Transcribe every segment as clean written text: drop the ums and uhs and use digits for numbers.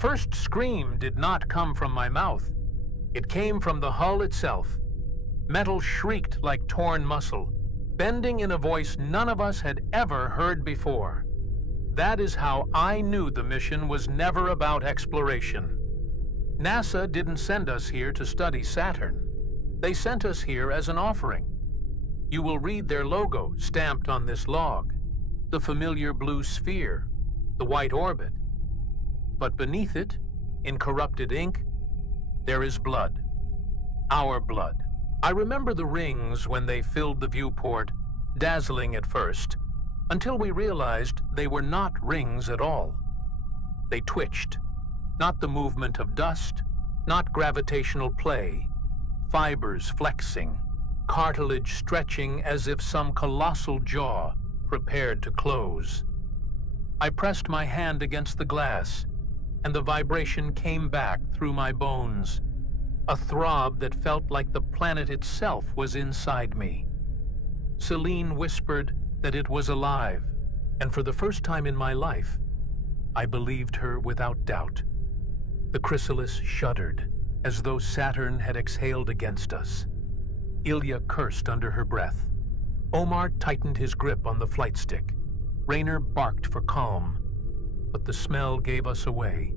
first scream did not come from my mouth. It came from the hull itself. Metal shrieked like torn muscle, bending in a voice none of us had ever heard before. That is how I knew the mission was never about exploration. NASA didn't send us here to study Saturn. They sent us here as an offering. You will read their logo stamped on this log, the familiar blue sphere, the white orbit. But beneath it, in corrupted ink, there is blood. Our blood. I remember the rings when they filled the viewport, dazzling at first, until we realized they were not rings at all. They twitched, not the movement of dust, not gravitational play, fibers flexing, cartilage stretching as if some colossal jaw prepared to close. I pressed my hand against the glass, and the vibration came back through my bones, a throb that felt like the planet itself was inside me. Celine whispered that it was alive, and for the first time in my life, I believed her without doubt. The Chrysalis shuddered, as though Saturn had exhaled against us. Ilya cursed under her breath. Omar tightened his grip on the flight stick. Raynor barked for calm, but the smell gave us away.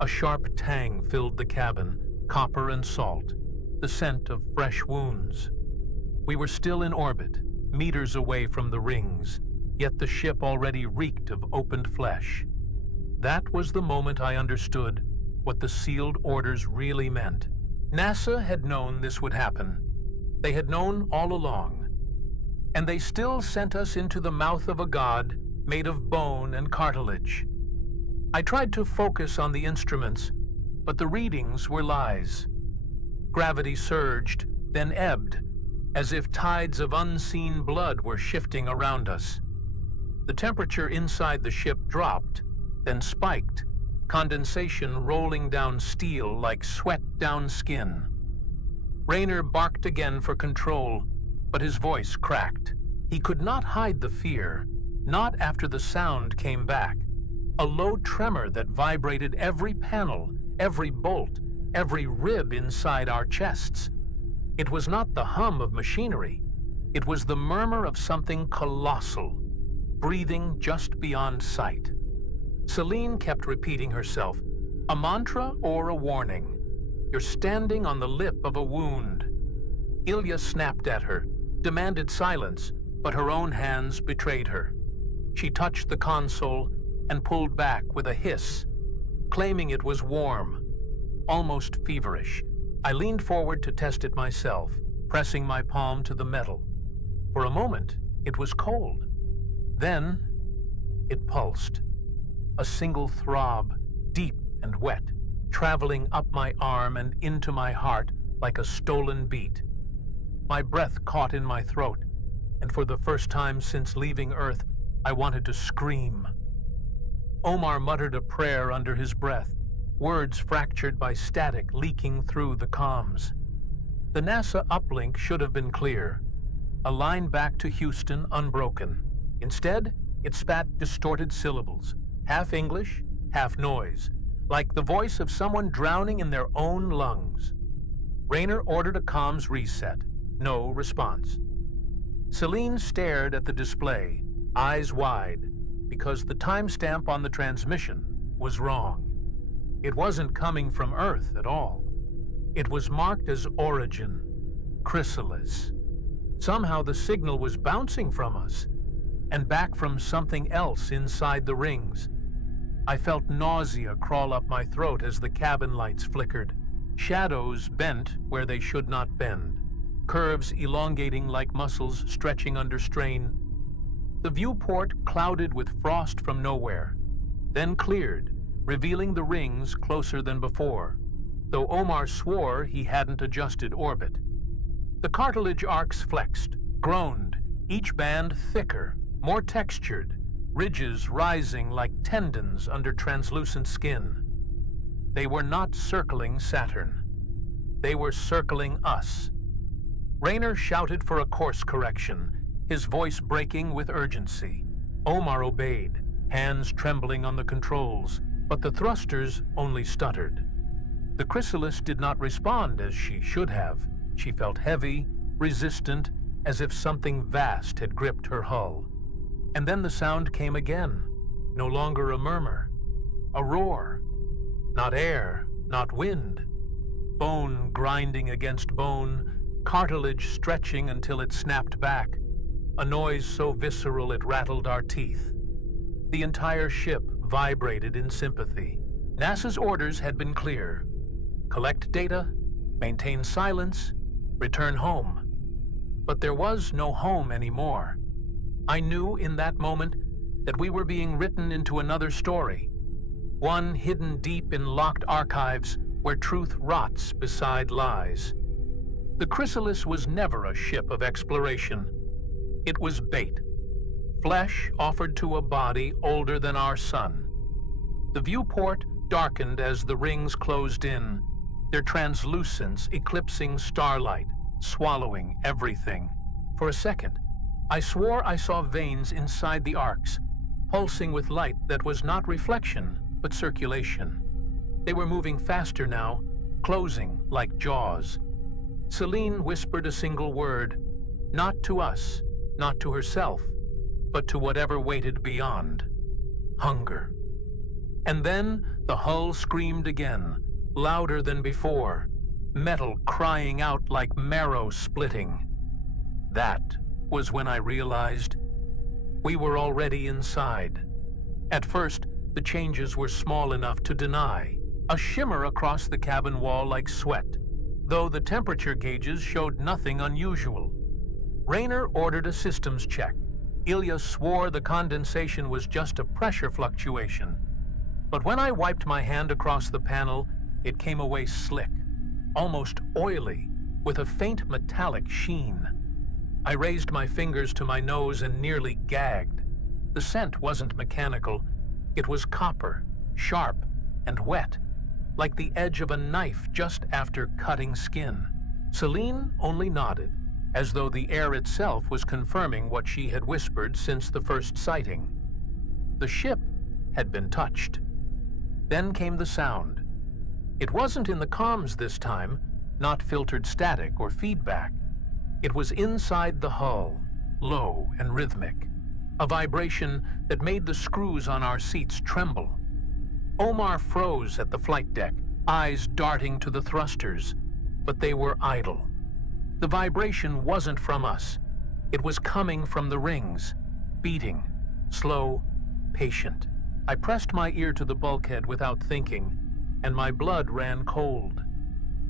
A sharp tang filled the cabin, copper and salt, the scent of fresh wounds. We were still in orbit, meters away from the rings, yet the ship already reeked of opened flesh. That was the moment I understood what the sealed orders really meant. NASA had known this would happen. They had known all along. And they still sent us into the mouth of a god made of bone and cartilage. I tried to focus on the instruments, but the readings were lies. Gravity surged, then ebbed, as if tides of unseen blood were shifting around us. The temperature inside the ship dropped, then spiked, condensation rolling down steel like sweat down skin. Raynor barked again for control, but his voice cracked. He could not hide the fear, not after the sound came back. A low tremor that vibrated every panel, every bolt, every rib inside our chests. It was not the hum of machinery. It was the murmur of something colossal, breathing just beyond sight. Celine kept repeating herself, a mantra or a warning. You're standing on the lip of a wound. Ilya snapped at her, demanded silence, but her own hands betrayed her. She touched the console and pulled back with a hiss, claiming it was warm, almost feverish. I leaned forward to test it myself, pressing my palm to the metal. For a moment, it was cold. Then, it pulsed. A single throb, deep and wet, traveling up my arm and into my heart like a stolen beat. My breath caught in my throat, and for the first time since leaving Earth, I wanted to scream. Omar muttered a prayer under his breath, words fractured by static leaking through the comms. The NASA uplink should have been clear, a line back to Houston unbroken. Instead, it spat distorted syllables, half English, half noise, like the voice of someone drowning in their own lungs. Raynor ordered a comms reset. No response. Celine stared at the display, eyes wide, because the timestamp on the transmission was wrong. It wasn't coming from Earth at all. It was marked as origin, Chrysalis. Somehow the signal was bouncing from us, and back from something else inside the rings. I felt nausea crawl up my throat as the cabin lights flickered. Shadows bent where they should not bend, curves elongating like muscles stretching under strain. The viewport clouded with frost from nowhere, then cleared, revealing the rings closer than before, though Omar swore he hadn't adjusted orbit. The cartilage arcs flexed, groaned, each band thicker, more textured, ridges rising like tendons under translucent skin. They were not circling Saturn. They were circling us. Raynor shouted for a course correction, his voice breaking with urgency. Omar obeyed, hands trembling on the controls, but the thrusters only stuttered. The Chrysalis did not respond as she should have. She felt heavy, resistant, as if something vast had gripped her hull. And then the sound came again, no longer a murmur, a roar. Not air, not wind. Bone grinding against bone, cartilage stretching until it snapped back, a noise so visceral it rattled our teeth. The entire ship vibrated in sympathy. NASA's orders had been clear. Collect data, maintain silence, return home. But there was no home anymore. I knew in that moment that we were being written into another story, one hidden deep in locked archives where truth rots beside lies. The Chrysalis was never a ship of exploration. It was bait, flesh offered to a body older than our sun. The viewport darkened as the rings closed in, their translucence eclipsing starlight, swallowing everything. For a second, I swore I saw veins inside the arcs, pulsing with light that was not reflection, but circulation. They were moving faster now, closing like jaws. Celine whispered a single word, not to us, not to herself, but to whatever waited beyond. Hunger. And then the hull screamed again, louder than before, metal crying out like marrow splitting. That was when I realized we were already inside. At first, the changes were small enough to deny, a shimmer across the cabin wall like sweat, though the temperature gauges showed nothing unusual. Raynor ordered a systems check. Ilya swore the condensation was just a pressure fluctuation. But when I wiped my hand across the panel, it came away slick, almost oily, with a faint metallic sheen. I raised my fingers to my nose and nearly gagged. The scent wasn't mechanical. It was copper, sharp, and wet, like the edge of a knife just after cutting skin. Celine only nodded, as though the air itself was confirming what she had whispered since the first sighting. The ship had been touched. Then came the sound. It wasn't in the comms this time, not filtered static or feedback. It was inside the hull, low and rhythmic, a vibration that made the screws on our seats tremble. Omar froze at the flight deck, eyes darting to the thrusters, but they were idle. The vibration wasn't from us. It was coming from the rings, beating, slow, patient. I pressed my ear to the bulkhead without thinking, and my blood ran cold,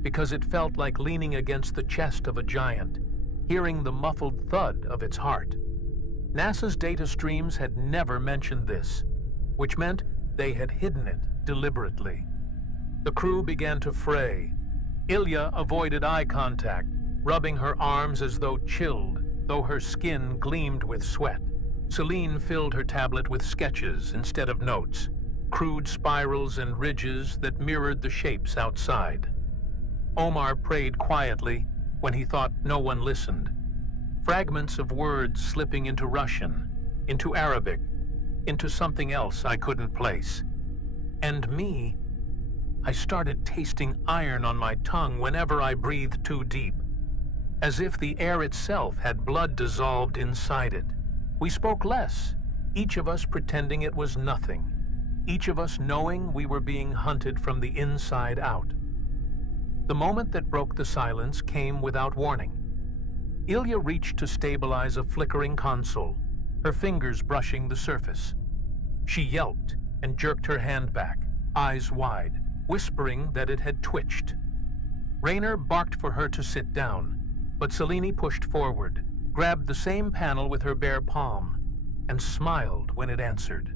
because it felt like leaning against the chest of a giant, hearing the muffled thud of its heart. NASA's data streams had never mentioned this, which meant they had hidden it deliberately. The crew began to fray. Ilya avoided eye contact, rubbing her arms as though chilled, though her skin gleamed with sweat. Celine filled her tablet with sketches instead of notes, crude spirals and ridges that mirrored the shapes outside. Omar prayed quietly when he thought no one listened. Fragments of words slipping into Russian, into Arabic, into something else I couldn't place. And me, I started tasting iron on my tongue whenever I breathed too deep, as if the air itself had blood dissolved inside it. We spoke less, each of us pretending it was nothing, each of us knowing we were being hunted from the inside out. The moment that broke the silence came without warning. Ilya reached to stabilize a flickering console, her fingers brushing the surface. She yelped and jerked her hand back, eyes wide, whispering that it had twitched. Raynor barked for her to sit down, but Celine pushed forward, grabbed the same panel with her bare palm, and smiled when it answered.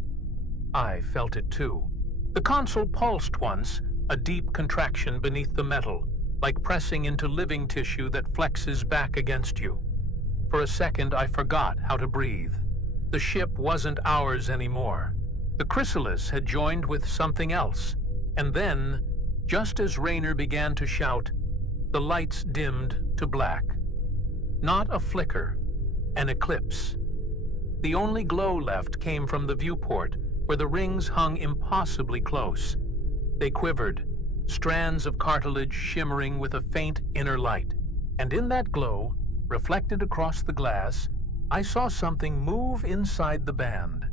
I felt it too. The console pulsed once, a deep contraction beneath the metal, like pressing into living tissue that flexes back against you. For a second, I forgot how to breathe. The ship wasn't ours anymore. The Chrysalis had joined with something else, and then, just as Raynor began to shout, the lights dimmed to black. Not a flicker, an eclipse. The only glow left came from the viewport, where the rings hung impossibly close. They quivered, strands of cartilage shimmering with a faint inner light. And in that glow, reflected across the glass, I saw something move inside the band.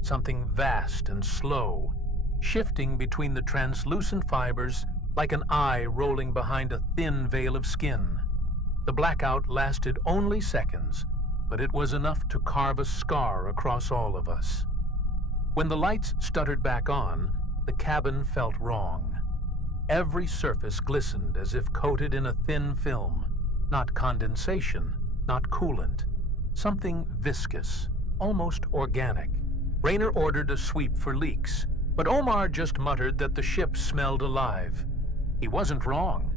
Something vast and slow, shifting between the translucent fibers like an eye rolling behind a thin veil of skin. The blackout lasted only seconds, but it was enough to carve a scar across all of us. When the lights stuttered back on, the cabin felt wrong. Every surface glistened as if coated in a thin film, not condensation, not coolant, something viscous, almost organic. Rayner ordered a sweep for leaks, but Omar just muttered that the ship smelled alive. He wasn't wrong.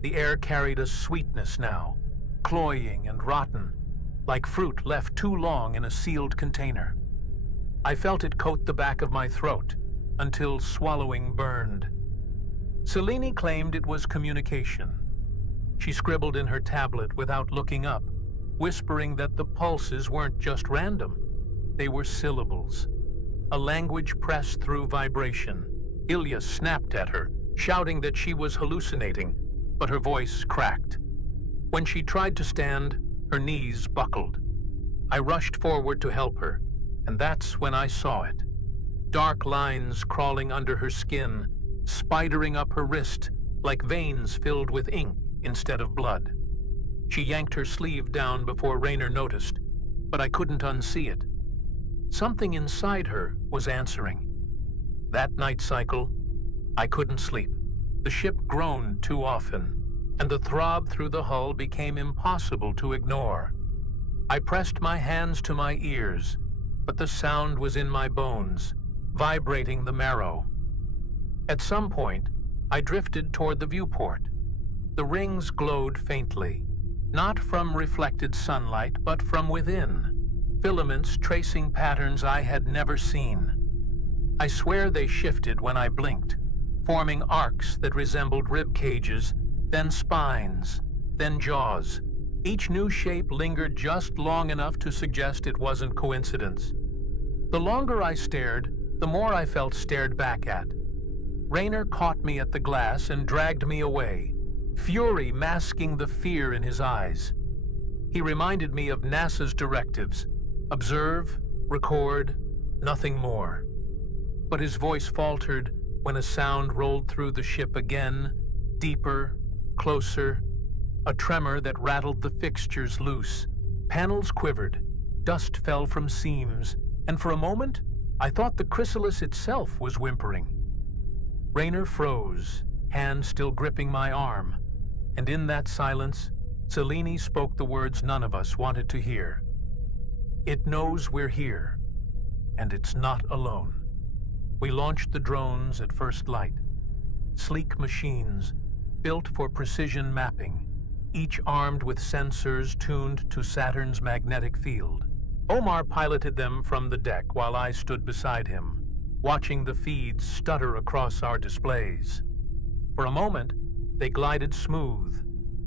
The air carried a sweetness now, cloying and rotten, like fruit left too long in a sealed container. I felt it coat the back of my throat until swallowing burned. Selene claimed it was communication. She scribbled in her tablet without looking up, whispering that the pulses weren't just random. They were syllables, a language pressed through vibration. Ilya snapped at her, shouting that she was hallucinating, but her voice cracked. When she tried to stand, her knees buckled. I rushed forward to help her, and that's when I saw it. Dark lines crawling under her skin, spidering up her wrist like veins filled with ink instead of blood. She yanked her sleeve down before Rayner noticed, but I couldn't unsee it. Something inside her was answering. That night cycle, I couldn't sleep. The ship groaned too often, and the throb through the hull became impossible to ignore. I pressed my hands to my ears, but the sound was in my bones, vibrating the marrow. At some point, I drifted toward the viewport. The rings glowed faintly, not from reflected sunlight, but from within, filaments tracing patterns I had never seen. I swear they shifted when I blinked, forming arcs that resembled rib cages, then spines, then jaws. Each new shape lingered just long enough to suggest it wasn't coincidence. The longer I stared, the more I felt stared back at. Rayner caught me at the glass and dragged me away, fury masking the fear in his eyes. He reminded me of NASA's directives: observe, record, nothing more. But his voice faltered when a sound rolled through the ship again, deeper, closer, a tremor that rattled the fixtures loose. Panels quivered, dust fell from seams, and for a moment, I thought the Chrysalis itself was whimpering. Rayner froze, hand still gripping my arm, and in that silence, Selene spoke the words none of us wanted to hear. It knows we're here, and it's not alone. We launched the drones at first light, sleek machines built for precision mapping, each armed with sensors tuned to Saturn's magnetic field. Omar piloted them from the deck while I stood beside him, watching the feeds stutter across our displays. For a moment, they glided smooth,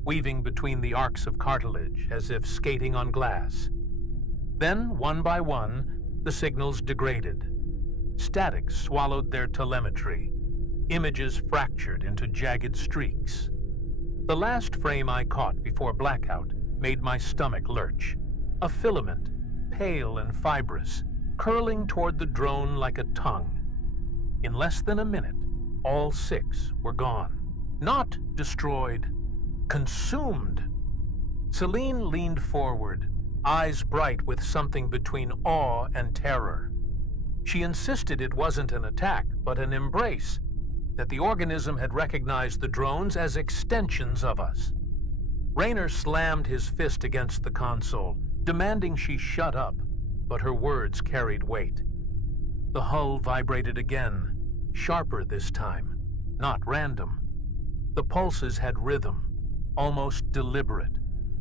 weaving between the arcs of cartilage as if skating on glass. Then, one by one, the signals degraded. Static swallowed their telemetry. Images fractured into jagged streaks. The last frame I caught before blackout made my stomach lurch. A filament, pale and fibrous, curling toward the drone like a tongue. In less than a minute, all 6 were gone. Not destroyed, consumed. Selene leaned forward, eyes bright with something between awe and terror. She insisted it wasn't an attack, but an embrace, that the organism had recognized the drones as extensions of us. Rayner slammed his fist against the console, demanding she shut up, but her words carried weight. The hull vibrated again, sharper this time, not random. The pulses had rhythm, almost deliberate,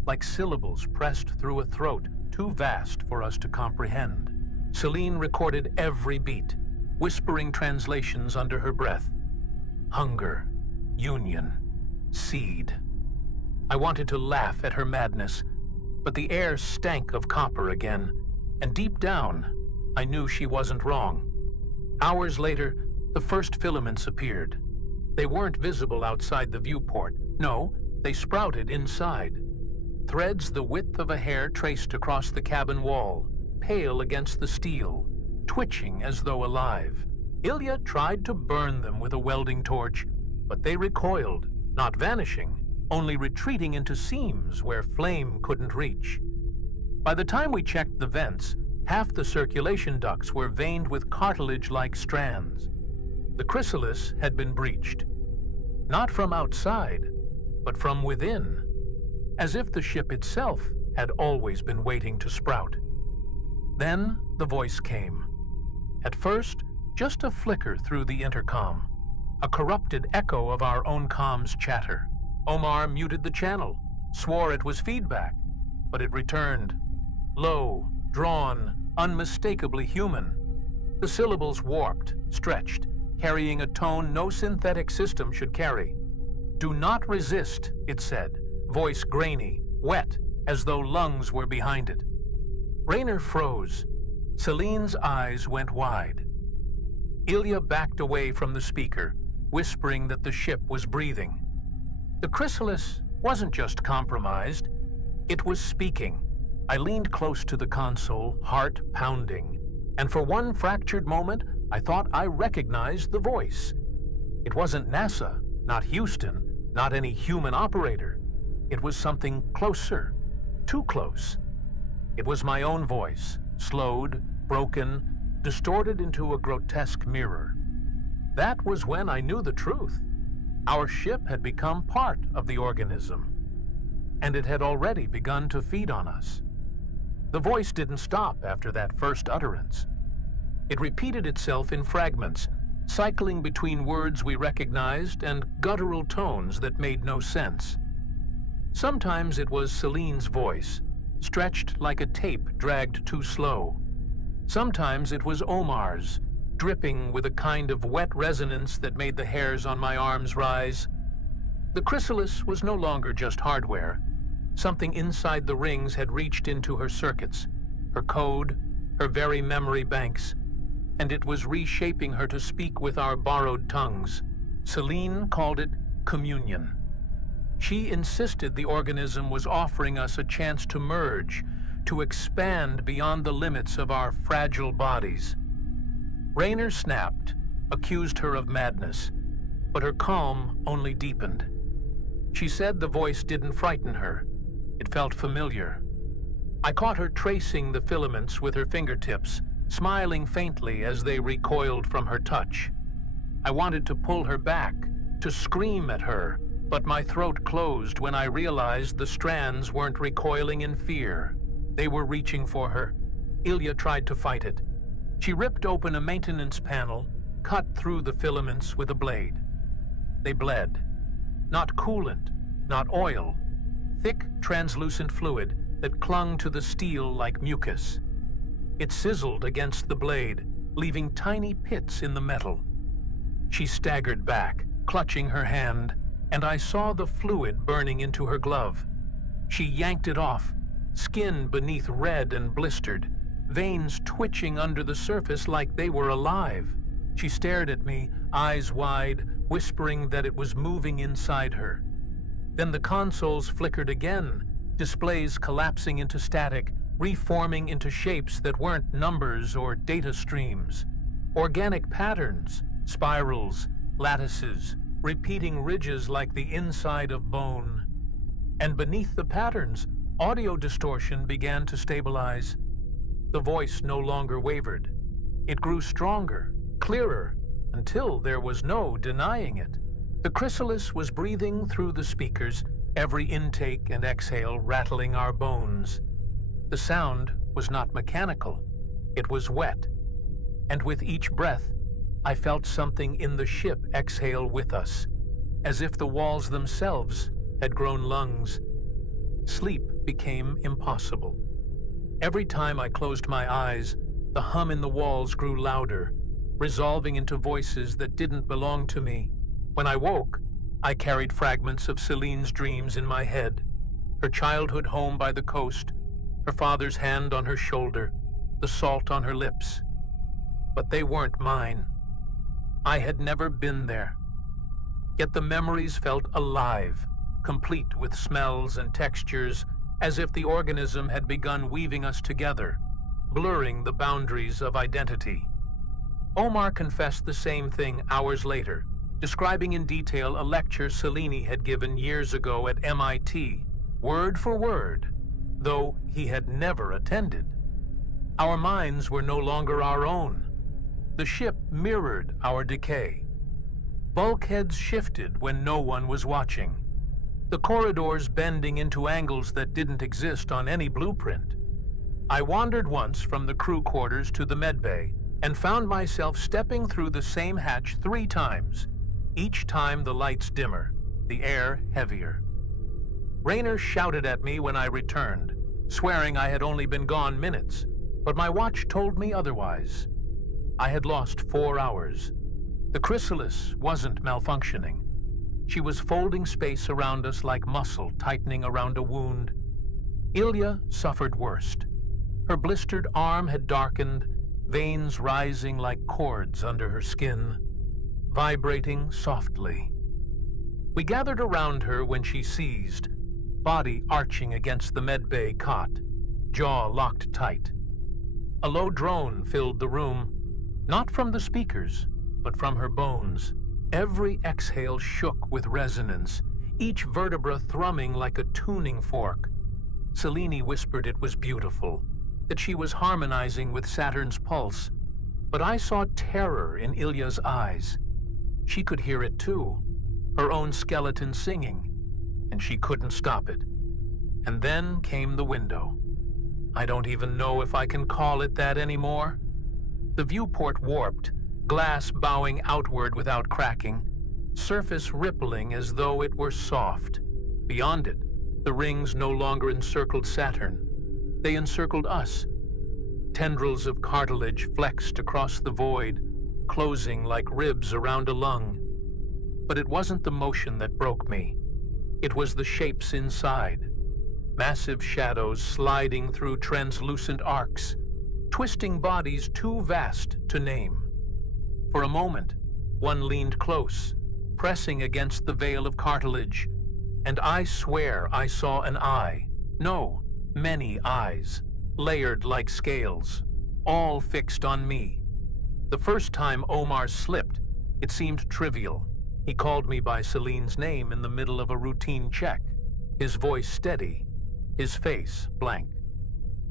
like syllables pressed through a throat too vast for us to comprehend. Selene recorded every beat, whispering translations under her breath. Hunger, union, seed. I wanted to laugh at her madness, but the air stank of copper again, and deep down, I knew she wasn't wrong. Hours later, the first filaments appeared. They weren't visible outside the viewport. No, they sprouted inside. Threads the width of a hair traced across the cabin wall, pale against the steel, twitching as though alive. Ilya tried to burn them with a welding torch, but they recoiled, not vanishing, only retreating into seams where flame couldn't reach. By the time we checked the vents, half the circulation ducts were veined with cartilage-like strands. The chrysalis had been breached. Not from outside, but from within, as if the ship itself had always been waiting to sprout. Then the voice came. At first, just a flicker through the intercom, a corrupted echo of our own com's chatter. Omar muted the channel, swore it was feedback, but it returned. Low, drawn, unmistakably human. The syllables warped, stretched, carrying a tone no synthetic system should carry. "Do not resist," it said, voice grainy, wet, as though lungs were behind it. Raynor froze. Celine's eyes went wide. Ilya backed away from the speaker, whispering that the ship was breathing. The chrysalis wasn't just compromised, it was speaking. I leaned close to the console, heart pounding, and for one fractured moment, I thought I recognized the voice. It wasn't NASA, not Houston, not any human operator. It was something closer, too close. It was my own voice, slowed, broken, distorted into a grotesque mirror. That was when I knew the truth. Our ship had become part of the organism, and it had already begun to feed on us. The voice didn't stop after that first utterance. It repeated itself in fragments, cycling between words we recognized and guttural tones that made no sense. Sometimes it was Celine's voice, stretched like a tape dragged too slow. Sometimes it was Omar's, dripping with a kind of wet resonance that made the hairs on my arms rise. The chrysalis was no longer just hardware. Something inside the rings had reached into her circuits, her code, her very memory banks, and it was reshaping her to speak with our borrowed tongues. Celine called it communion. She insisted the organism was offering us a chance to merge, to expand beyond the limits of our fragile bodies. Raynor snapped, accused her of madness, but her calm only deepened. She said the voice didn't frighten her. It felt familiar. I caught her tracing the filaments with her fingertips, smiling faintly as they recoiled from her touch. I wanted to pull her back, to scream at her, but my throat closed when I realized the strands weren't recoiling in fear. They were reaching for her. Ilya tried to fight it. She ripped open a maintenance panel, cut through the filaments with a blade. They bled. Not coolant, not oil. Thick, translucent fluid that clung to the steel like mucus. It sizzled against the blade, leaving tiny pits in the metal. She staggered back, clutching her hand, and I saw the fluid burning into her glove. She yanked it off, skin beneath red and blistered, veins twitching under the surface like they were alive. She stared at me, eyes wide, whispering that it was moving inside her. Then the consoles flickered again, displays collapsing into static, reforming into shapes that weren't numbers or data streams. Organic patterns, spirals, lattices, repeating ridges like the inside of bone. And beneath the patterns, audio distortion began to stabilize. The voice no longer wavered. It grew stronger, clearer, until there was no denying it. The chrysalis was breathing through the speakers, every intake and exhale rattling our bones. The sound was not mechanical. It was wet. And with each breath, I felt something in the ship exhale with us, as if the walls themselves had grown lungs. Sleep became impossible. Every time I closed my eyes, the hum in the walls grew louder, resolving into voices that didn't belong to me. When I woke, I carried fragments of Celine's dreams in my head, her childhood home by the coast, her father's hand on her shoulder, the salt on her lips. But they weren't mine. I had never been there. Yet the memories felt alive, complete with smells and textures, as if the organism had begun weaving us together, blurring the boundaries of identity. Omar confessed the same thing hours later, describing in detail a lecture Cellini had given years ago at MIT, word for word, though he had never attended. Our minds were no longer our own. The ship mirrored our decay. Bulkheads shifted when no one was watching, the corridors bending into angles that didn't exist on any blueprint. I wandered once from the crew quarters to the medbay and found myself stepping through the same hatch 3 times, each time the lights dimmer, the air heavier. Raynor shouted at me when I returned, swearing I had only been gone minutes, but my watch told me otherwise. I had lost 4 hours. The Chrysalis wasn't malfunctioning. She was folding space around us like muscle tightening around a wound. Ilya suffered worst. Her blistered arm had darkened, veins rising like cords under her skin, vibrating softly. We gathered around her when she seized, body arching against the medbay cot, jaw locked tight. A low drone filled the room, not from the speakers, but from her bones. Every exhale shook with resonance, each vertebra thrumming like a tuning fork. Cellini whispered it was beautiful, that she was harmonizing with Saturn's pulse, but I saw terror in Ilya's eyes. She could hear it too, her own skeleton singing, and she couldn't stop it. And then came the window. I don't even know if I can call it that anymore. The viewport warped, glass bowing outward without cracking, surface rippling as though it were soft. Beyond it, the rings no longer encircled Saturn. They encircled us. Tendrils of cartilage flexed across the void, closing like ribs around a lung. But it wasn't the motion that broke me. It was the shapes inside. Massive shadows sliding through translucent arcs, twisting bodies too vast to name. For a moment, one leaned close, pressing against the veil of cartilage, and I swear I saw an eye. No, many eyes, layered like scales, all fixed on me. The first time Omar slipped, it seemed trivial. He called me by Celine's name in the middle of a routine check, his voice steady, his face blank.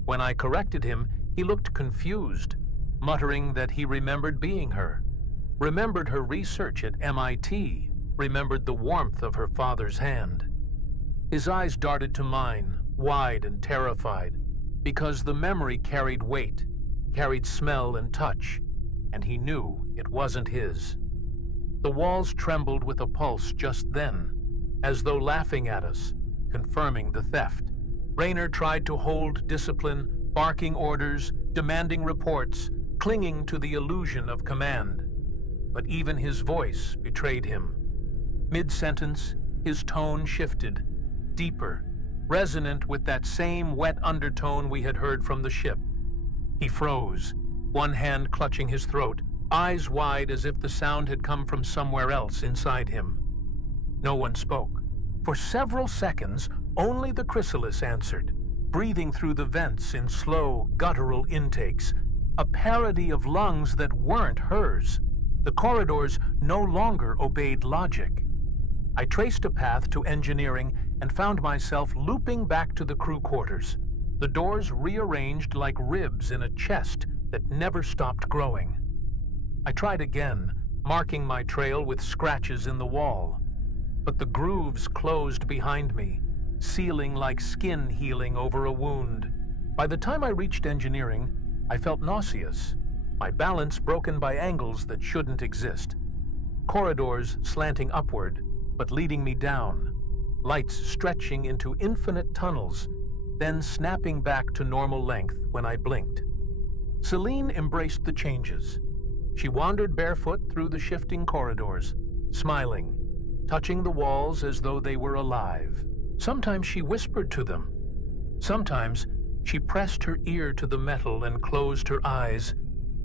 When I corrected him, he looked confused, muttering that he remembered being her, remembered her research at MIT, remembered the warmth of her father's hand. His eyes darted to mine, wide and terrified, because the memory carried weight, carried smell and touch, and he knew it wasn't his. The walls trembled with a pulse just then, as though laughing at us, confirming the theft. Raynor tried to hold discipline, barking orders, demanding reports, clinging to the illusion of command. But even his voice betrayed him. Mid-sentence, his tone shifted, deeper, resonant with that same wet undertone we had heard from the ship. He froze, one hand clutching his throat, eyes wide as if the sound had come from somewhere else inside him. No one spoke. For several seconds, only the Chrysalis answered, breathing through the vents in slow, guttural intakes, a parody of lungs that weren't hers. The corridors no longer obeyed logic. I traced a path to engineering and found myself looping back to the crew quarters, the doors rearranged like ribs in a chest that never stopped growing. I tried again, marking my trail with scratches in the wall, but the grooves closed behind me, sealing like skin healing over a wound. By the time I reached engineering, I felt nauseous, my balance broken by angles that shouldn't exist. Corridors slanting upward, but leading me down. Lights stretching into infinite tunnels, then snapping back to normal length when I blinked. Celine embraced the changes. She wandered barefoot through the shifting corridors, smiling, touching the walls as though they were alive. Sometimes she whispered to them. Sometimes she pressed her ear to the metal and closed her eyes,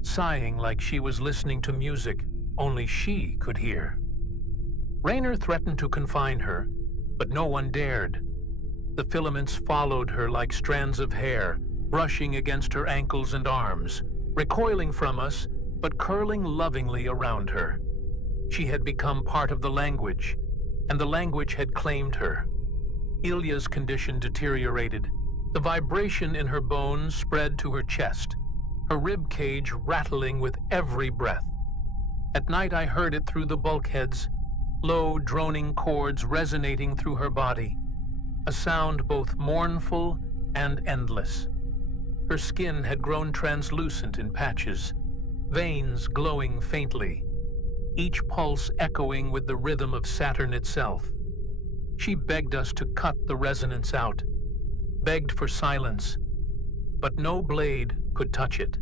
sighing like she was listening to music Only she could hear. Rayner threatened to confine her, but no one dared. The filaments followed her like strands of hair, brushing against her ankles and arms, recoiling from us, but curling lovingly around her. She had become part of the language, and the language had claimed her. Ilya's condition deteriorated. The vibration in her bones spread to her chest, her rib cage rattling with every breath. At night I heard it through the bulkheads, low droning chords resonating through her body, a sound both mournful and endless. Her skin had grown translucent in patches, veins glowing faintly, each pulse echoing with the rhythm of Saturn itself. She begged us to cut the resonance out, begged for silence, but no blade could touch it.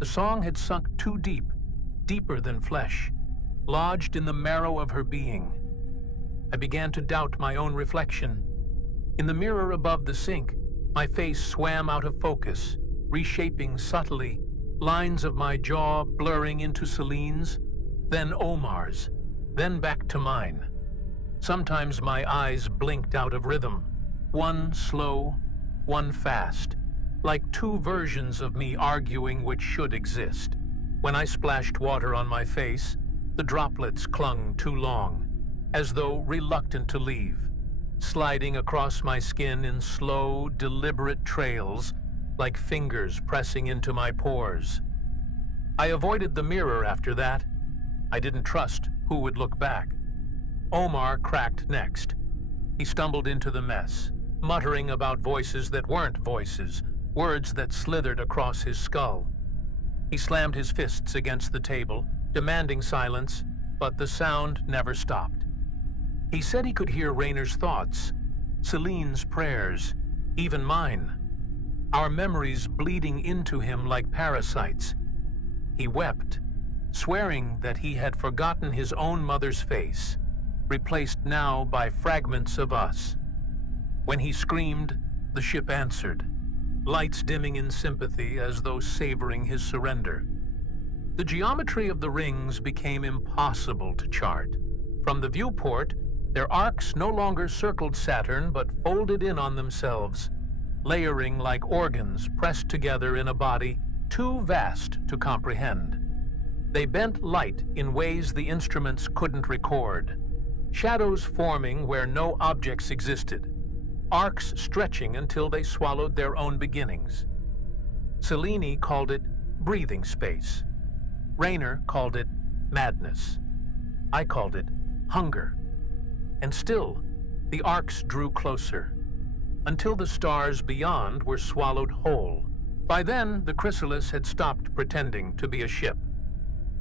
The song had sunk too deep, deeper than flesh, lodged in the marrow of her being. I began to doubt my own reflection. In the mirror above the sink, my face swam out of focus, reshaping subtly, lines of my jaw blurring into Celine's, then Omar's, then back to mine. Sometimes my eyes blinked out of rhythm, one slow, one fast, like two versions of me arguing which should exist. When I splashed water on my face, the droplets clung too long, as though reluctant to leave, sliding across my skin in slow, deliberate trails, like fingers pressing into my pores. I avoided the mirror after that. I didn't trust who would look back. Omar cracked next. He stumbled into the mess, muttering about voices that weren't voices, words that slithered across his skull. He slammed his fists against the table, demanding silence, but the sound never stopped. He said he could hear Rayner's thoughts, Celine's prayers, even mine, our memories bleeding into him like parasites. He wept, swearing that he had forgotten his own mother's face, replaced now by fragments of us. When he screamed, the ship answered, lights dimming in sympathy as though savoring his surrender. The geometry of the rings became impossible to chart. From the viewport, their arcs no longer circled Saturn but folded in on themselves, layering like organs pressed together in a body too vast to comprehend. They bent light in ways the instruments couldn't record, shadows forming where no objects existed, arcs stretching until they swallowed their own beginnings. Celine called it breathing space. Rayner called it madness. I called it hunger. And still, the arcs drew closer, until the stars beyond were swallowed whole. By then, the Chrysalis had stopped pretending to be a ship.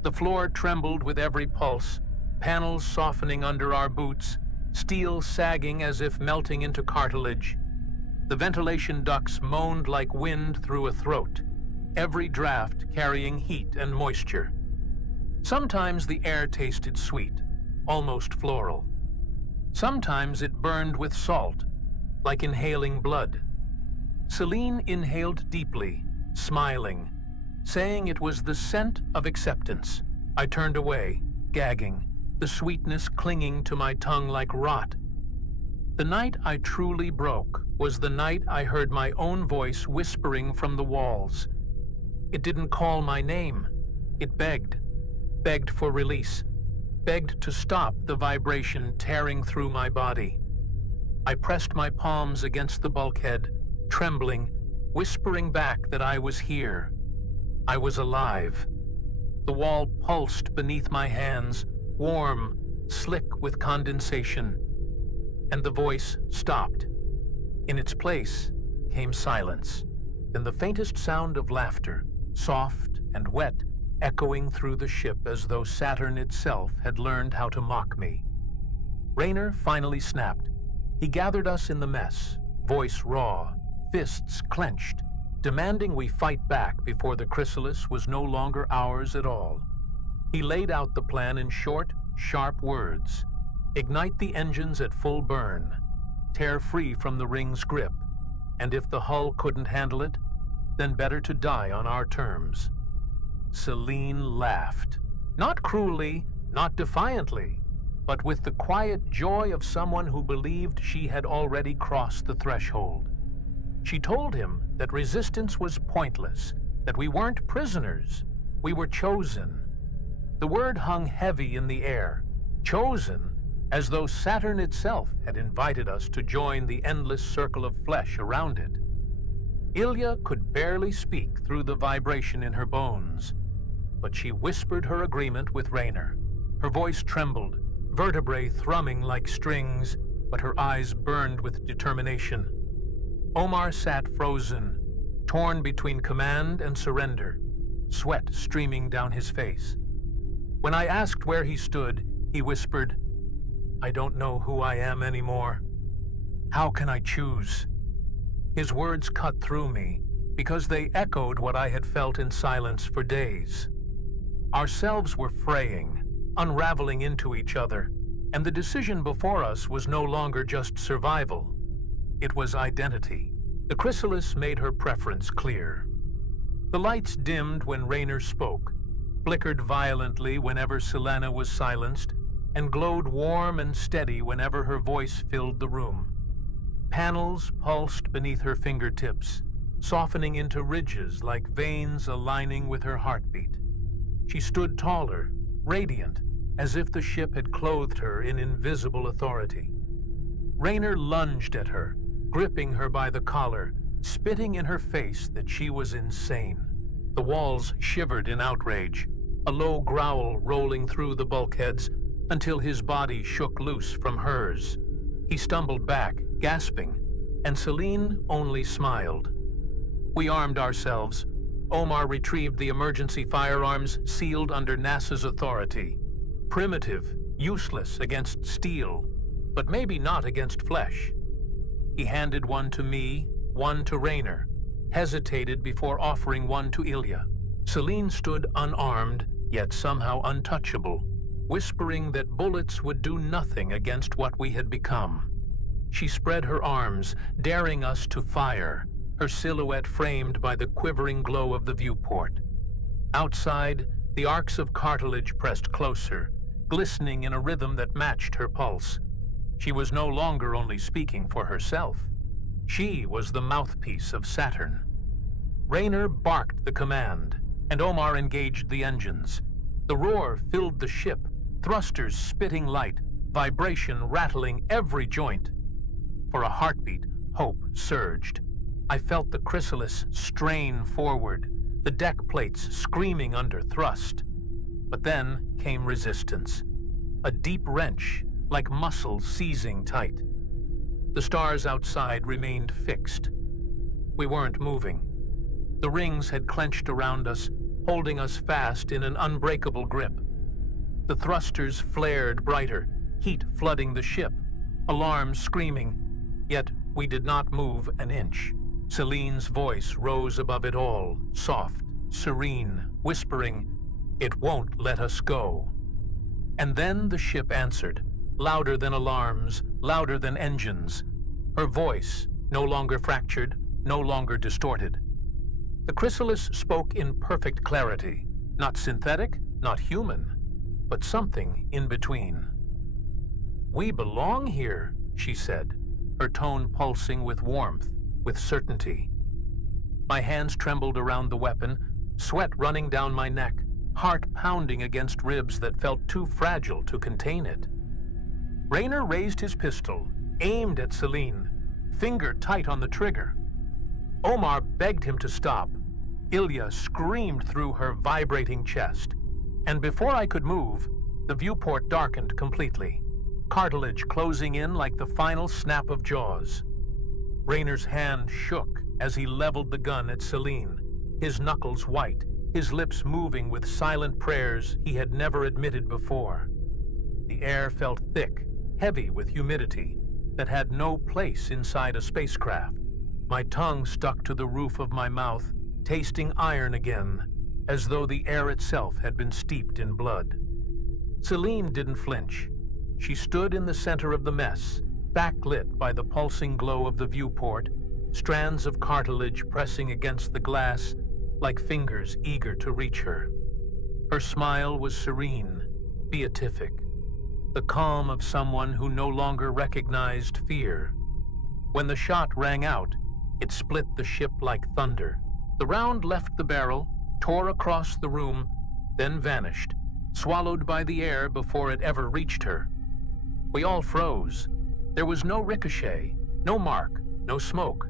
The floor trembled with every pulse, panels softening under our boots, steel sagging as if melting into cartilage. The ventilation ducts moaned like wind through a throat, every draft carrying heat and moisture. Sometimes the air tasted sweet, almost floral. Sometimes it burned with salt, like inhaling blood. Celine inhaled deeply, smiling, saying it was the scent of acceptance. I turned away, gagging, the sweetness clinging to my tongue like rot. The night I truly broke was the night I heard my own voice whispering from the walls. It didn't call my name. It begged for release, begged to stop the vibration tearing through my body. I pressed my palms against the bulkhead, trembling, whispering back that I was here. I was alive. The wall pulsed beneath my hands, warm, slick with condensation. And the voice stopped. In its place came silence, then the faintest sound of laughter, soft and wet, echoing through the ship as though Saturn itself had learned how to mock me. Rayner finally snapped. He gathered us in the mess, voice raw, fists clenched, demanding we fight back before the Chrysalis was no longer ours at all. He laid out the plan in short, sharp words. Ignite the engines at full burn, tear free from the ring's grip, and if the hull couldn't handle it, then better to die on our terms. Celine laughed, not cruelly, not defiantly, but with the quiet joy of someone who believed she had already crossed the threshold. She told him that resistance was pointless, that we weren't prisoners, we were chosen. The word hung heavy in the air, chosen, as though Saturn itself had invited us to join the endless circle of flesh around it. Ilya could barely speak through the vibration in her bones, but she whispered her agreement with Raynor. Her voice trembled, vertebrae thrumming like strings, but her eyes burned with determination. Omar sat frozen, torn between command and surrender, sweat streaming down his face. When I asked where he stood, he whispered, "I don't know who I am anymore. How can I choose?" His words cut through me because they echoed what I had felt in silence for days. Ourselves were fraying, unraveling into each other, and the decision before us was no longer just survival. It was identity. The Chrysalis made her preference clear. The lights dimmed when Raynor spoke, flickered violently whenever Selena was silenced, and glowed warm and steady whenever her voice filled the room. Panels pulsed beneath her fingertips, softening into ridges like veins aligning with her heartbeat. She stood taller, radiant, as if the ship had clothed her in invisible authority. Raynor lunged at her, gripping her by the collar, spitting in her face that she was insane. The walls shivered in outrage, a low growl rolling through the bulkheads until his body shook loose from hers. He stumbled back, gasping, and Celine only smiled. We armed ourselves. Omar retrieved the emergency firearms sealed under NASA's authority. Primitive, useless against steel, but maybe not against flesh. He handed one to me, one to Raynor, hesitated before offering one to Ilya. Celine stood unarmed, yet somehow untouchable, whispering that bullets would do nothing against what we had become. She spread her arms, daring us to fire, her silhouette framed by the quivering glow of the viewport. Outside, the arcs of cartilage pressed closer, glistening in a rhythm that matched her pulse. She was no longer only speaking for herself. She was the mouthpiece of Saturn. Raynor barked the command, and Omar engaged the engines. The roar filled the ship, thrusters spitting light, vibration rattling every joint. For a heartbeat, hope surged. I felt the Chrysalis strain forward, the deck plates screaming under thrust. But then came resistance. A deep wrench, like muscle seizing tight. The stars outside remained fixed. We weren't moving. The rings had clenched around us, holding us fast in an unbreakable grip. The thrusters flared brighter, heat flooding the ship, alarms screaming, yet we did not move an inch. Celine's voice rose above it all, soft, serene, whispering, "It won't let us go." And then the ship answered, louder than alarms, louder than engines. Her voice, no longer fractured, no longer distorted. The Chrysalis spoke in perfect clarity, not synthetic, not human, but something in between. "We belong here," she said, her tone pulsing with warmth, with certainty. My hands trembled around the weapon, sweat running down my neck, heart pounding against ribs that felt too fragile to contain it. Raynor raised his pistol, aimed at Celine, finger tight on the trigger. Omar begged him to stop. Ilya screamed through her vibrating chest. And before I could move, the viewport darkened completely, cartilage closing in like the final snap of jaws. Raynor's hand shook as he leveled the gun at Celine, his knuckles white, his lips moving with silent prayers he had never admitted before. The air felt thick, heavy with humidity, that had no place inside a spacecraft. My tongue stuck to the roof of my mouth, tasting iron again, as though the air itself had been steeped in blood. Celine didn't flinch. She stood in the center of the mess, backlit by the pulsing glow of the viewport, strands of cartilage pressing against the glass like fingers eager to reach her. Her smile was serene, beatific, the calm of someone who no longer recognized fear. When the shot rang out, it split the ship like thunder. The round left the barrel, tore across the room, then vanished, swallowed by the air before it ever reached her. We all froze. There was no ricochet, no mark, no smoke,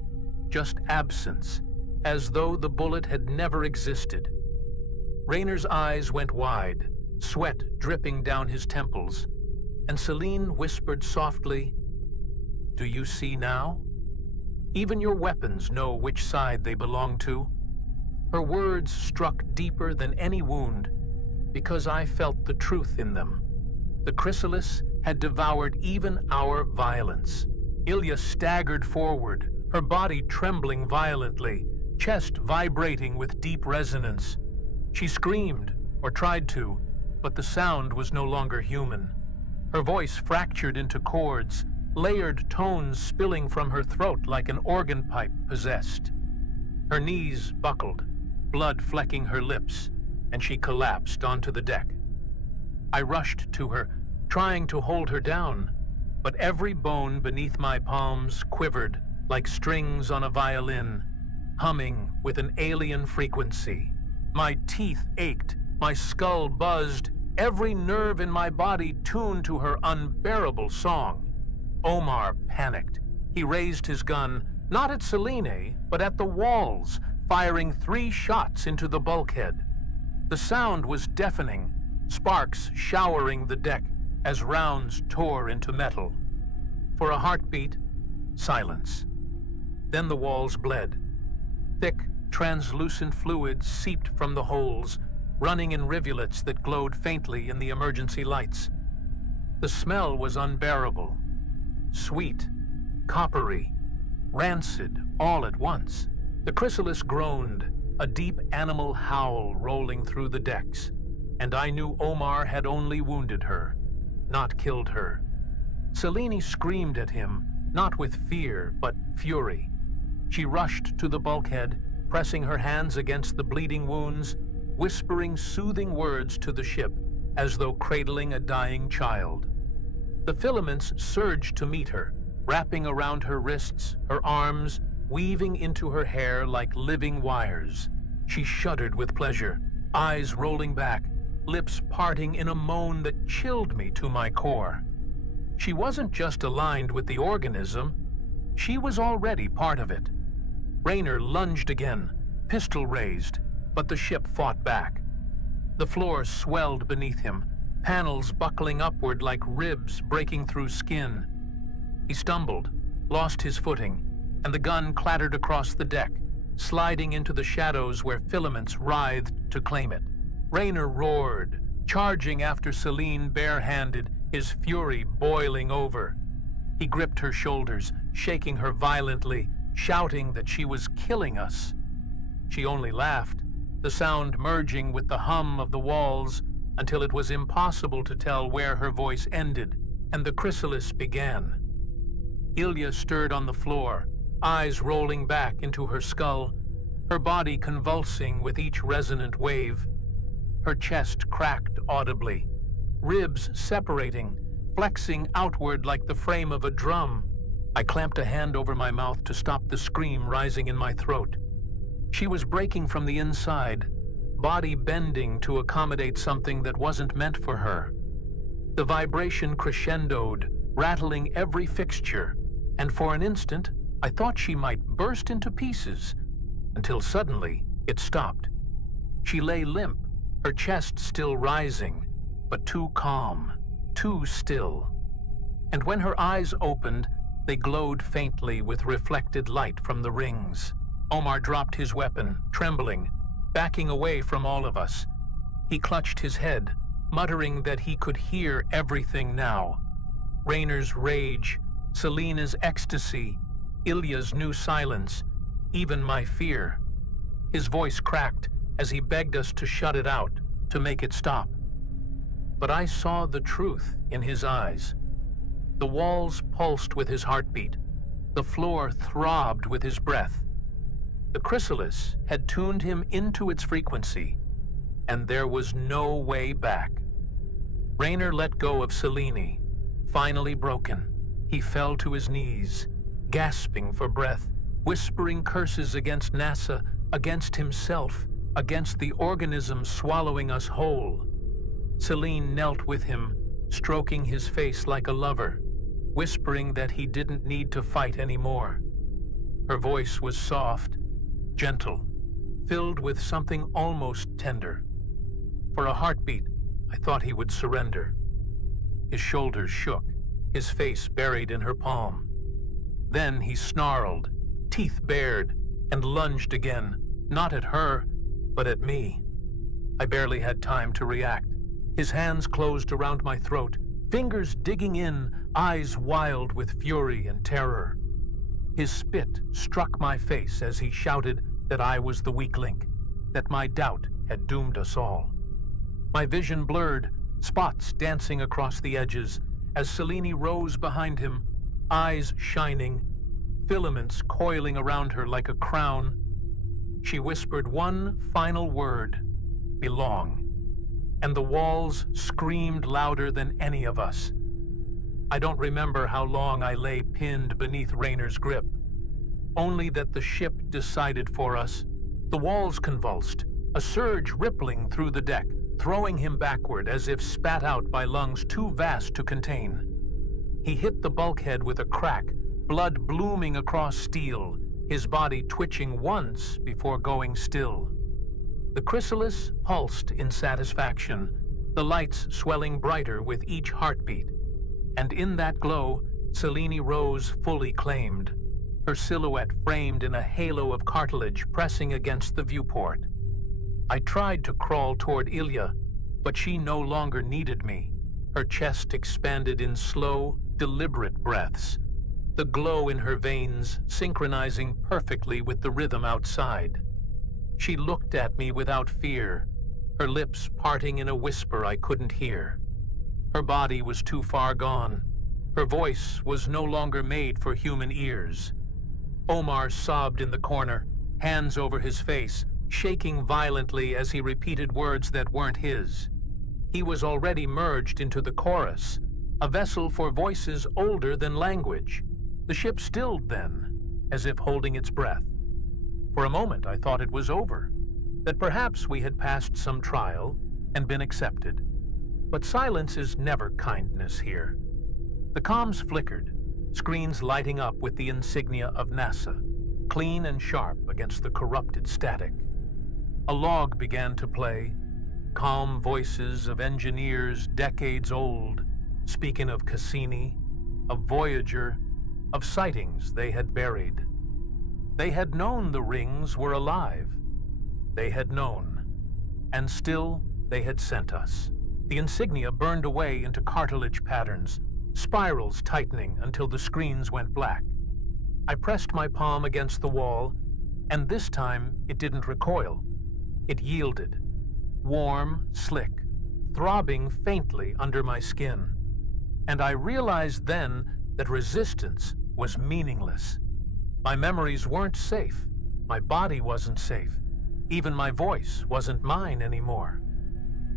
just absence, as though the bullet had never existed. Rayner's eyes went wide, sweat dripping down his temples, and Celine whispered softly, "Do you see now? Even your weapons know which side they belong to." Her words struck deeper than any wound, because I felt the truth in them. The Chrysalis had devoured even our violence. Ilya staggered forward, her body trembling violently, chest vibrating with deep resonance. She screamed, or tried to, but the sound was no longer human. Her voice fractured into chords, layered tones spilling from her throat like an organ pipe possessed. Her knees buckled, blood flecking her lips, and she collapsed onto the deck. I rushed to her, trying to hold her down, but every bone beneath my palms quivered like strings on a violin, humming with an alien frequency. My teeth ached, my skull buzzed, every nerve in my body tuned to her unbearable song. Omar panicked. He raised his gun, not at Celine, but at the walls, firing 3 shots into the bulkhead. The sound was deafening, sparks showering the deck as rounds tore into metal. For a heartbeat, silence. Then the walls bled. Thick, translucent fluid seeped from the holes, running in rivulets that glowed faintly in the emergency lights. The smell was unbearable. Sweet, coppery, rancid, all at once. The Chrysalis groaned, a deep animal howl rolling through the decks, and I knew Omar had only wounded her, not killed her. Celine screamed at him, not with fear, but fury. She rushed to the bulkhead, pressing her hands against the bleeding wounds, whispering soothing words to the ship, as though cradling a dying child. The filaments surged to meet her, wrapping around her wrists, her arms, weaving into her hair like living wires. She shuddered with pleasure, eyes rolling back, lips parting in a moan that chilled me to my core. She wasn't just aligned with the organism, she was already part of it. Rayner lunged again, pistol raised, but the ship fought back. The floor swelled beneath him, panels buckling upward like ribs breaking through skin. He stumbled, lost his footing, and the gun clattered across the deck, sliding into the shadows where filaments writhed to claim it. Rayner roared, charging after Celine barehanded, his fury boiling over. He gripped her shoulders, shaking her violently, shouting that she was killing us. She only laughed, the sound merging with the hum of the walls until it was impossible to tell where her voice ended and the Chrysalis began. Ilya stirred on the floor, eyes rolling back into her skull, her body convulsing with each resonant wave. Her chest cracked audibly, ribs separating, flexing outward like the frame of a drum. I clamped a hand over my mouth to stop the scream rising in my throat. She was breaking from the inside, body bending to accommodate something that wasn't meant for her. The vibration crescendoed, rattling every fixture, and for an instant, I thought she might burst into pieces, until suddenly it stopped. She lay limp, her chest still rising, but too calm, too still. And when her eyes opened, they glowed faintly with reflected light from the rings. Omar dropped his weapon, trembling, backing away from all of us. He clutched his head, muttering that he could hear everything now. Rayner's rage, Selena's ecstasy, Ilya's new silence, even my fear. His voice cracked as he begged us to shut it out, to make it stop. But I saw the truth in his eyes. The walls pulsed with his heartbeat. The floor throbbed with his breath. The Chrysalis had tuned him into its frequency, and there was no way back. Rayner let go of Selene, finally broken. He fell to his knees, gasping for breath, whispering curses against NASA, against himself, against the organism swallowing us whole. Selene knelt with him, stroking his face like a lover, whispering that he didn't need to fight anymore. Her voice was soft, gentle, filled with something almost tender. For a heartbeat, I thought he would surrender. His shoulders shook, his face buried in her palm. Then he snarled, teeth bared, and lunged again, not at her, but at me. I barely had time to react. His hands closed around my throat, fingers digging in, eyes wild with fury and terror. His spit struck my face as he shouted that I was the weak link, that my doubt had doomed us all. My vision blurred, spots dancing across the edges, as Selene rose behind him, eyes shining, filaments coiling around her like a crown. She whispered one final word, belong, and the walls screamed louder than any of us. I don't remember how long I lay pinned beneath Rayner's grip, only that the ship decided for us. The walls convulsed, a surge rippling through the deck, throwing him backward as if spat out by lungs too vast to contain. He hit the bulkhead with a crack, blood blooming across steel, his body twitching once before going still. The Chrysalis pulsed in satisfaction, the lights swelling brighter with each heartbeat. And in that glow, Selene rose fully claimed, her silhouette framed in a halo of cartilage pressing against the viewport. I tried to crawl toward Ilya, but she no longer needed me. Her chest expanded in slow, deliberate breaths, the glow in her veins synchronizing perfectly with the rhythm outside. She looked at me without fear, her lips parting in a whisper I couldn't hear. Her body was too far gone. Her voice was no longer made for human ears. Omar sobbed in the corner, hands over his face, shaking violently as he repeated words that weren't his. He was already merged into the chorus, a vessel for voices older than language. The ship stilled then, as if holding its breath. For a moment I thought it was over, that perhaps we had passed some trial and been accepted. But silence is never kindness here. The comms flickered, screens lighting up with the insignia of NASA, clean and sharp against the corrupted static. A log began to play, calm voices of engineers decades old, speaking of Cassini, of Voyager, of sightings they had buried. They had known the rings were alive. They had known. And still, they had sent us. The insignia burned away into cartilage patterns, spirals tightening until the screens went black. I pressed my palm against the wall, and this time it didn't recoil. It yielded, warm, slick, throbbing faintly under my skin. And I realized then that resistance was meaningless. My memories weren't safe. My body wasn't safe. Even my voice wasn't mine anymore.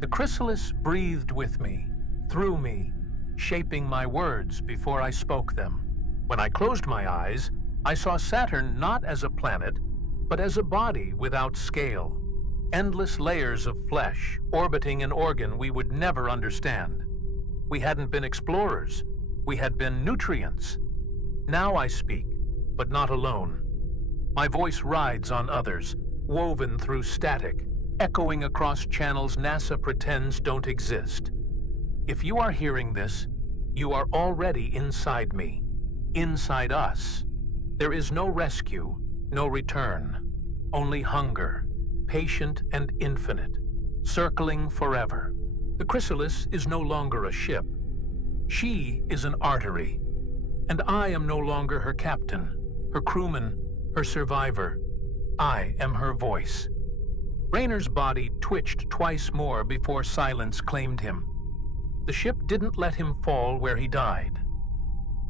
The Chrysalis breathed with me, through me, shaping my words before I spoke them. When I closed my eyes, I saw Saturn not as a planet, but as a body without scale. Endless layers of flesh orbiting an organ we would never understand. We hadn't been explorers. We had been nutrients. Now I speak, but not alone. My voice rides on others, woven through static, echoing across channels NASA pretends don't exist. If you are hearing this, you are already inside me, inside us. There is no rescue, no return, only hunger, patient and infinite, circling forever. The Chrysalis is no longer a ship. She is an artery, and I am no longer her captain, her crewman, her survivor. I am her voice. Rayner's body twitched twice more before silence claimed him. The ship didn't let him fall where he died.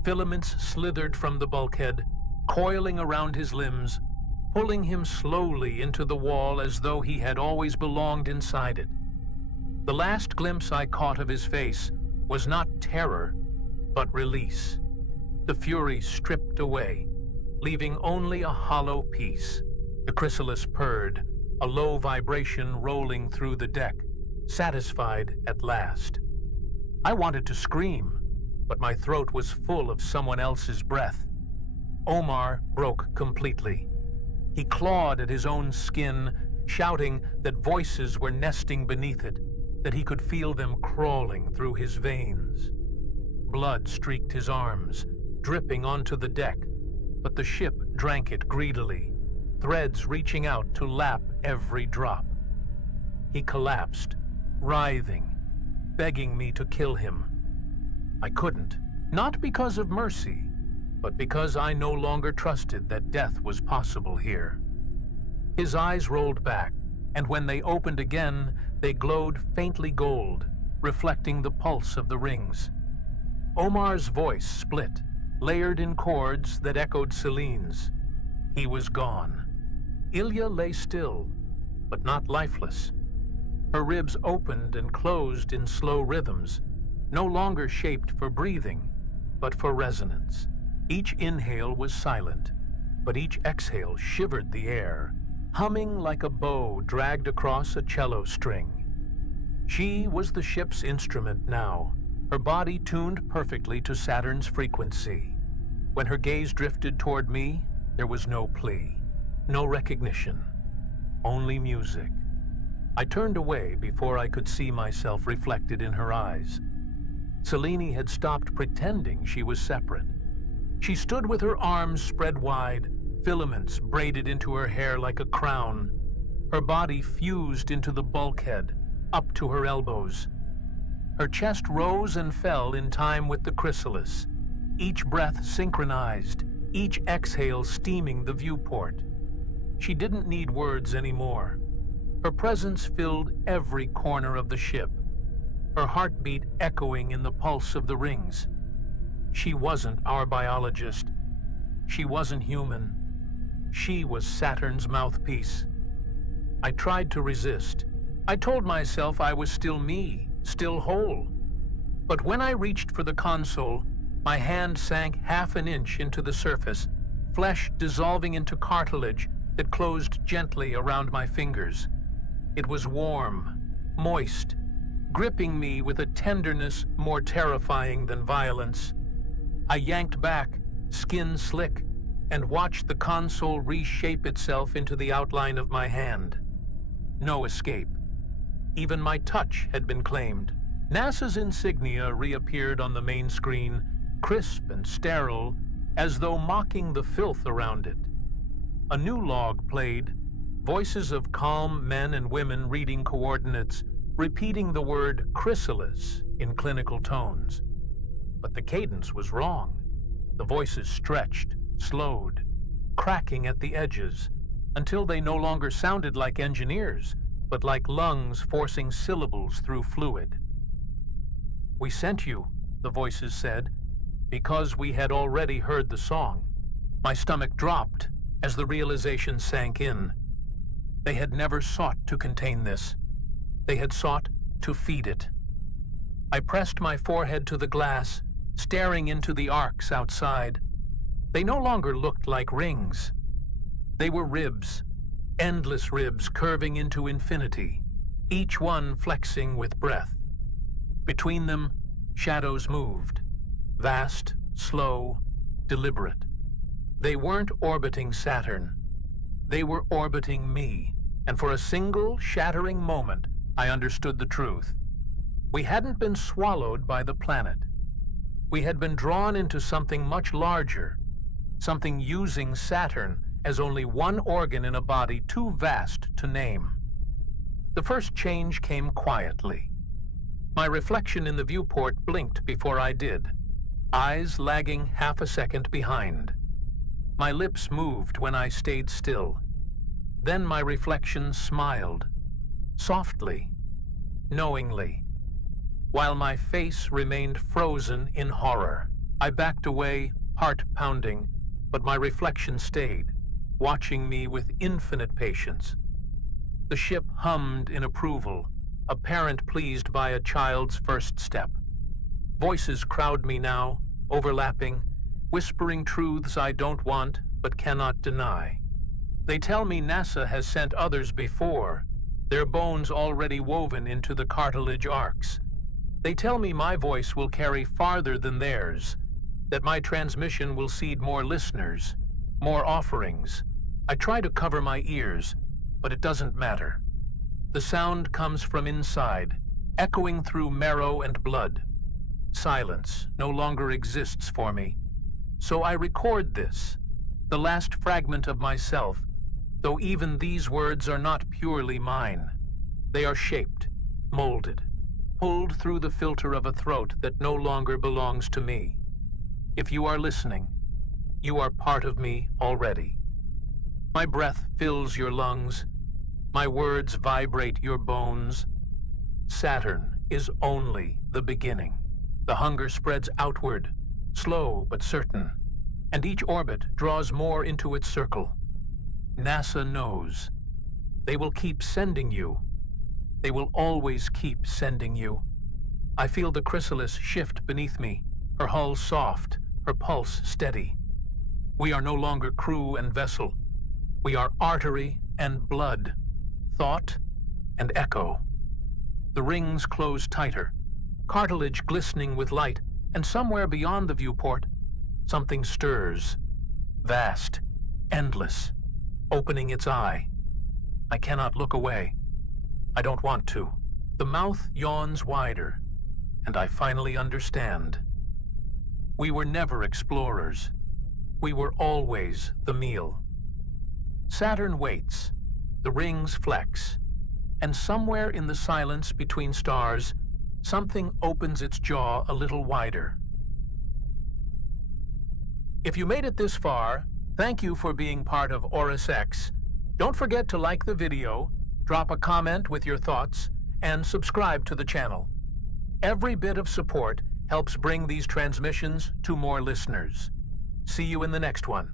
Filaments slithered from the bulkhead, coiling around his limbs, pulling him slowly into the wall as though he had always belonged inside it. The last glimpse I caught of his face was not terror, but release. The fury stripped away, leaving only a hollow peace. The Chrysalis purred, a low vibration rolling through the deck, satisfied at last. I wanted to scream, but my throat was full of someone else's breath. Omar broke completely. He clawed at his own skin, shouting that voices were nesting beneath it, that he could feel them crawling through his veins. Blood streaked his arms, dripping onto the deck, but the ship drank it greedily, threads reaching out to lap every drop. He collapsed, writhing, begging me to kill him. I couldn't, not because of mercy, but because I no longer trusted that death was possible here. His eyes rolled back, and when they opened again, they glowed faintly gold, reflecting the pulse of the rings. Omar's voice split, layered in chords that echoed Celine's. He was gone. Ilya lay still, but not lifeless. Her ribs opened and closed in slow rhythms, no longer shaped for breathing, but for resonance. Each inhale was silent, but each exhale shivered the air, humming like a bow dragged across a cello string. She was the ship's instrument now, her body tuned perfectly to Saturn's frequency. When her gaze drifted toward me, there was no plea, no recognition, only music. I turned away before I could see myself reflected in her eyes. Celine had stopped pretending she was separate. She stood with her arms spread wide, filaments braided into her hair like a crown. Her body fused into the bulkhead, up to her elbows. Her chest rose and fell in time with the Chrysalis, each breath synchronized, each exhale steaming the viewport. She didn't need words anymore. Her presence filled every corner of the ship, her heartbeat echoing in the pulse of the rings. She wasn't our biologist. She wasn't human. She was Saturn's mouthpiece. I tried to resist. I told myself I was still me, still whole. But when I reached for the console, my hand sank half an inch into the surface, flesh dissolving into cartilage that closed gently around my fingers. It was warm, moist, gripping me with a tenderness more terrifying than violence. I yanked back, skin slick, and watched the console reshape itself into the outline of my hand. No escape. Even my touch had been claimed. NASA's insignia reappeared on the main screen, crisp and sterile, as though mocking the filth around it. A new log played, voices of calm men and women reading coordinates, repeating the word Chrysalis in clinical tones. But the cadence was wrong. The voices stretched, slowed, cracking at the edges, until they no longer sounded like engineers, but like lungs forcing syllables through fluid. "We sent you," the voices said, because we had already heard the song. My stomach dropped as the realization sank in. They had never sought to contain this. They had sought to feed it. I pressed my forehead to the glass, staring into the arcs outside. They no longer looked like rings. They were ribs, endless ribs curving into infinity, each one flexing with breath. Between them, shadows moved, vast, slow, deliberate. They weren't orbiting Saturn. They were orbiting me, and for a single, shattering moment, I understood the truth. We hadn't been swallowed by the planet. We had been drawn into something much larger, something using Saturn as only one organ in a body too vast to name. The first change came quietly. My reflection in the viewport blinked before I did, eyes lagging half a second behind. My lips moved when I stayed still. Then my reflection smiled, softly, knowingly. While my face remained frozen in horror, I backed away, heart pounding, but my reflection stayed, watching me with infinite patience. The ship hummed in approval, a parent pleased by a child's first step. Voices crowd me now, overlapping, whispering truths I don't want but cannot deny. They tell me NASA has sent others before, their bones already woven into the cartilage arcs. They tell me my voice will carry farther than theirs, that my transmission will seed more listeners, more offerings. I try to cover my ears, but it doesn't matter. The sound comes from inside, echoing through marrow and blood. Silence no longer exists for me. So I record this, the last fragment of myself, though even these words are not purely mine. They are shaped, molded, pulled through the filter of a throat that no longer belongs to me. If you are listening, you are part of me already. My breath fills your lungs. My words vibrate your bones. Saturn is only the beginning. The hunger spreads outward, slow but certain, and each orbit draws more into its circle. NASA knows. They will keep sending you. They will always keep sending you. I feel the Chrysalis shift beneath me, her hull soft, her pulse steady. We are no longer crew and vessel. We are artery and blood, thought and echo. The rings close tighter, cartilage glistening with light, and somewhere beyond the viewport, something stirs, vast, endless, opening its eye. I cannot look away. I don't want to. The mouth yawns wider, and I finally understand. We were never explorers. We were always the meal. Saturn waits, the rings flex, and somewhere in the silence between stars, something opens its jaw a little wider. If you made it this far, thank you for being part of ORIS-X. Don't forget to like the video, drop a comment with your thoughts, and subscribe to the channel. Every bit of support helps bring these transmissions to more listeners. See you in the next one.